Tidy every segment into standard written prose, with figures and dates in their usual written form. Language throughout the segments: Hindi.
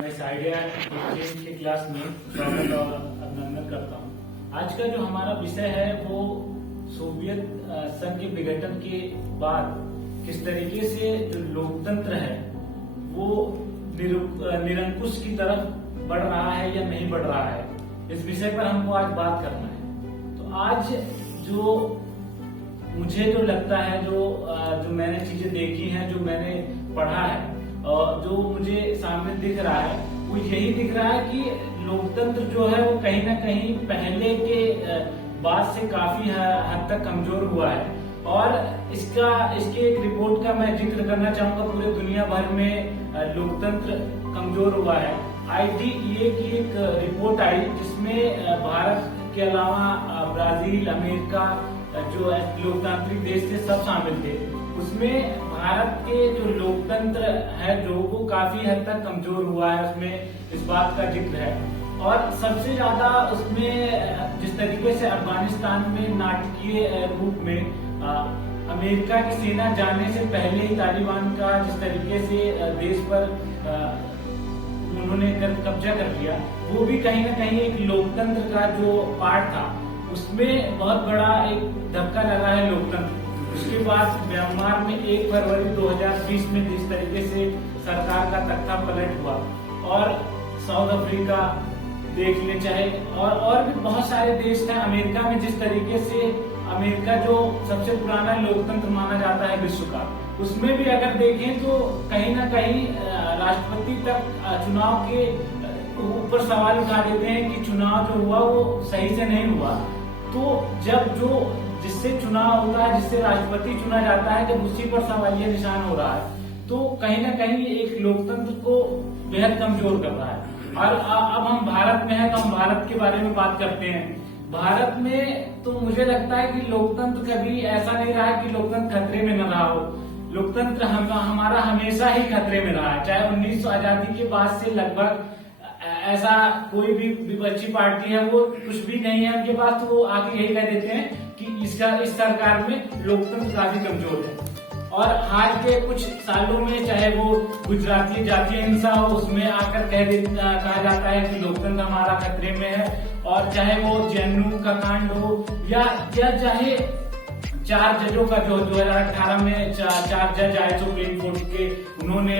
मैं साइडिया की क्लास में स्वागत और अभिनंदन करता हूँ। आज का जो हमारा विषय है वो सोवियत संघ के विघटन के बाद किस तरीके से जो लोकतंत्र है वो निरंकुश की तरफ बढ़ रहा है या नहीं बढ़ रहा है, इस विषय पर हमको आज बात करना है। तो आज जो मुझे जो लगता है, जो मैंने चीजें देखी हैं, जो मैंने पढ़ा है और जो मुझे सामने दिख रहा है, वो यही दिख रहा है कि लोकतंत्र जो है वो कहीं ना कहीं पहले के बाद से काफी हद तक कमजोर हुआ है। और इसके एक रिपोर्ट का मैं जिक्र करना चाहूंगा। पूरे दुनिया भर में लोकतंत्र कमजोर हुआ है। IDEA की एक रिपोर्ट आई जिसमें भारत के अलावा ब्राजील, अमेरिका जो लोकतांत्रिक देश थे सब शामिल थे। उसमें भारत के जो लोकतंत्र है जो वो काफी हद तक कमजोर हुआ है, उसमें इस बात का जिक्र है। और सबसे ज्यादा उसमें जिस तरीके से अफगानिस्तान में नाटकीय रूप में अमेरिका की सेना जाने से पहले ही तालिबान का जिस तरीके से देश पर उन्होंने कब्जा कर लिया, वो भी कहीं ना कहीं एक लोकतंत्र का जो पार्ट था उसमें बहुत बड़ा एक धक्का लगा है लोकतंत्र। उसके बाद म्यांमार में 1 फरवरी 2020 में जिस तरीके से सरकार का तख्ता पलट हुआ, और साउथ अफ्रीका देख ले चाहे और भी बहुत सारे देश हैं। अमेरिका में जिस तरीके से अमेरिका जो सबसे पुराना लोकतंत्र माना जाता है विश्व का, उसमें भी अगर देखें तो कहीं ना कहीं राष्ट्रपति तक चुनाव के ऊपर सवाल उठा देते हैं कि चुनाव जो हुआ वो सही से नहीं हुआ। तो जब जिससे चुनाव होता है, जिससे राष्ट्रपति चुना जाता है, जब उसी पर सवालिया निशान हो रहा है, तो कहीं ना कहीं एक लोकतंत्र को बेहद कमजोर कर रहा है। और अब हम भारत में हैं तो हम भारत के बारे में बात करते हैं। भारत में तो मुझे लगता है कि लोकतंत्र कभी ऐसा नहीं रहा कि लोकतंत्र खतरे में न रहा हो। लोकतंत्र हमारा हमेशा ही खतरे में रहा है। चाहे 1900 आजादी के बाद से लगभग ऐसा कोई भी विपक्षी पार्टी है वो कुछ भी नहीं है उनके पास, तो वो आके यही कह देते हैं कि इस सरकार में लोकतंत्र काफी कमजोर है। और हाल के कुछ सालों में चाहे वो गुजराती जातीय हिंसा हो, उसमें आकर कहा जाता है कि लोकतंत्र हमारा खतरे में है। और चाहे वो JNU का कांड हो या चाहे 4 जजों का जो 2018 में 4 जज आए सुप्रीम कोर्ट के, उन्होंने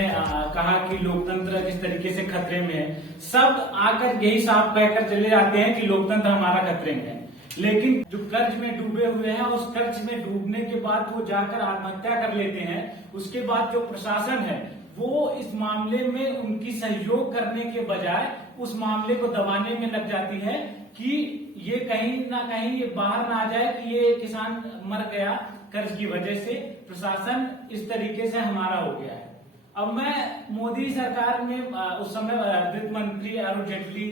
कहा कि लोकतंत्र किस तरीके से खतरे में है, सब आकर यही साफ कहकर चले जाते हैं कि लोकतंत्र हमारा खतरे में है। लेकिन जो कर्ज में डूबे हुए हैं, उस कर्ज में डूबने के बाद वो जाकर आत्महत्या कर लेते हैं। उसके बाद जो प्रशासन है वो इस मामले में उनकी सहयोग करने के बजाय उस मामले को दबाने में लग जाती है कि ये कहीं ना कहीं ये बाहर ना आ जाए कि ये किसान मर गया कर्ज की वजह से। प्रशासन इस तरीके से हमारा हो गया है। अब मैं मोदी सरकार में उस समय वित्त मंत्री अरुण जेटली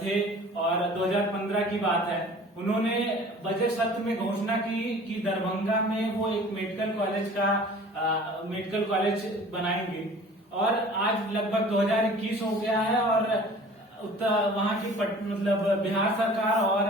थे और 2015 की बात है। उन्होंने बजट सत्र में घोषणा की कि दरभंगा में वो एक मेडिकल कॉलेज बनाएंगे। और आज लगभग 2021 हो गया है और वहां की मतलब बिहार सरकार और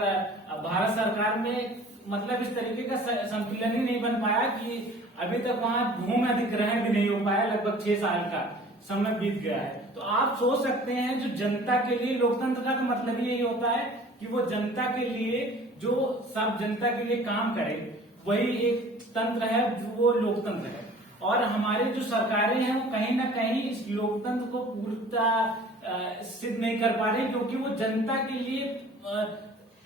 भारत सरकार में मतलब इस तरीके का संतुलन ही नहीं बन पाया कि अभी तक वहां भूमि अधिग्रहण भी नहीं हो पाया। लगभग 6 साल का समय बीत गया है। तो आप सोच सकते हैं जो जनता के लिए लोकतंत्र का तो मतलब ही यही होता है कि वो जनता के लिए जो सब जनता के लिए काम करे, वही एक तंत्र है जो वो लोकतंत्र है। और हमारी जो सरकारें हैं वो कहीं ना कहीं इस लोकतंत्र को पूर्णतः सिद्ध नहीं कर पा रही, क्योंकि वो जनता के लिए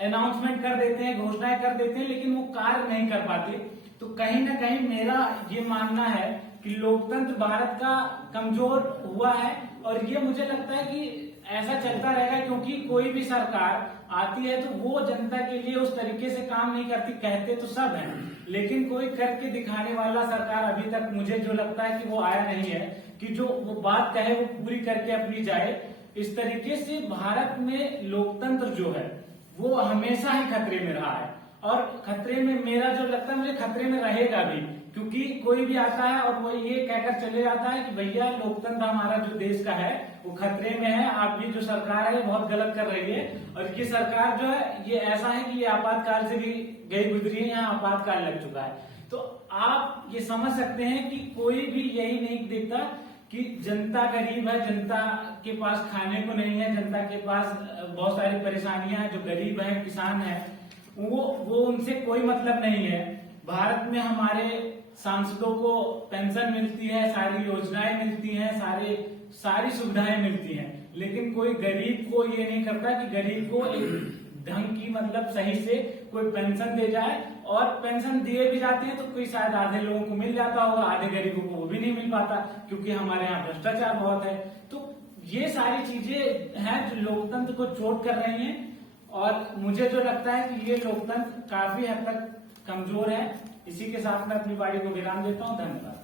अनाउंसमेंट कर देते हैं, घोषणाएं कर देते हैं, लेकिन वो कार्य नहीं कर पाते। तो कहीं ना कहीं मेरा ये मानना है कि लोकतंत्र भारत का कमजोर हुआ है। और ये मुझे लगता है कि ऐसा चलता रहेगा, क्योंकि कोई भी सरकार आती है तो वो जनता के लिए उस तरीके से काम नहीं करती। कहते तो सब हैं, लेकिन कोई करके दिखाने वाला सरकार अभी तक मुझे जो लगता है कि वो आया नहीं है कि जो वो बात कहे वो पूरी करके अपनी जाए। इस तरीके से भारत में लोकतंत्र जो है वो हमेशा ही खतरे में रहा है। और खतरे में मेरा जो लगता है मुझे खतरे में रहेगा भी, क्योंकि कोई भी आता है और वो ये कहकर चले जाता है कि भैया लोकतंत्र हमारा जो देश का है वो खतरे में है, आपकी जो सरकार है बहुत गलत कर रही है। और ये सरकार जो है ये ऐसा है कि ये आपातकाल से भी गई गुजरी है, यहाँ आपातकाल लग चुका है। तो आप ये समझ सकते हैं कि कोई भी यही नहीं देखता कि जनता गरीब है, जनता के पास खाने को नहीं है, जनता के पास बहुत सारी परेशानियां हैं, जो गरीब है, किसान है, वो उनसे कोई मतलब नहीं है। भारत में हमारे सांसदों को पेंशन मिलती है, सारी योजनाएं मिलती हैं, सारी सुविधाएं मिलती हैं, लेकिन कोई गरीब को ये नहीं करता कि गरीब को एक ढंग की मतलब सही से कोई पेंशन दे जाए। और पेंशन दिए भी जाते हैं तो कोई शायद आधे लोगों को मिल जाता होगा, आधे गरीबों को वो भी नहीं मिल पाता, क्योंकि हमारे यहाँ भ्रष्टाचार बहुत है। तो ये सारी चीजें हैं जो लोकतंत्र को चोट कर रही हैं, और मुझे जो लगता है कि ये लोकतंत्र काफी हद तक कमजोर है। इसी के साथ मैं अपनी बाड़ी को विराम देता हूँ। धन्यवाद।